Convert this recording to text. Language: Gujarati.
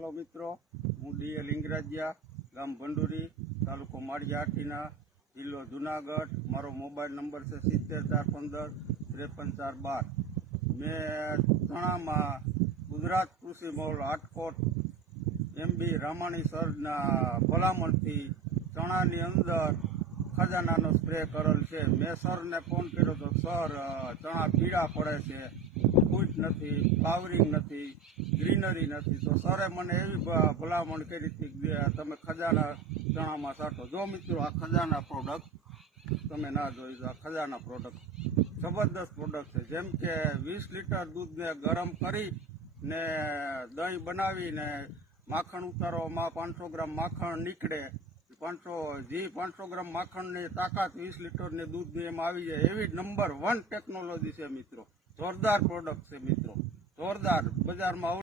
હાલો મિત્રો, હું ડીએ લિંગરાજિયા, ગામ ભંડુરી, તાલુકો માળિયા હાટીના, જિલ્લો જુનાગઢ. મારો મોબાઈલ નંબર છે 7415 53 412. મેં ચણામાં ગુજરાત કૃષિ મોલ રાજકોટ MB રામાણી સરના ભલામણથી ચણાની અંદર ખજાનાનો સ્પ્રે કરેલ છે. મેં સરને ફોન કર્યો તો સર ચણા પીળા પડે છે, ફૂટ નથી, ફ્લાવરિંગ નથી, ગ્રીનરી નથી. તો સરે મને એવી ભલામણ કરી હતી કે તમે ખજાના ચણામાં છાંટો. જો મિત્રો, આ ખજાના પ્રોડક્ટ તમે ના જોઈ તો આ ખજાના પ્રોડક્ટ જબરદસ્ત પ્રોડક્ટ છે. જેમ કે 20 લીટર દૂધને ગરમ કરી ને દહીં બનાવીને માખણ ઉતારવામાં 500 ગ્રામ માખણ નીકળે. 500 ગ્રામ માખણની તાકાત 20 લીટરની દૂધની એમાં આવી જાય. એવી નંબર 1 ટેકનોલોજી છે મિત્રો. જોરદાર પ્રોડક્ટ છે મિત્રો, જોરદાર. બજારમાં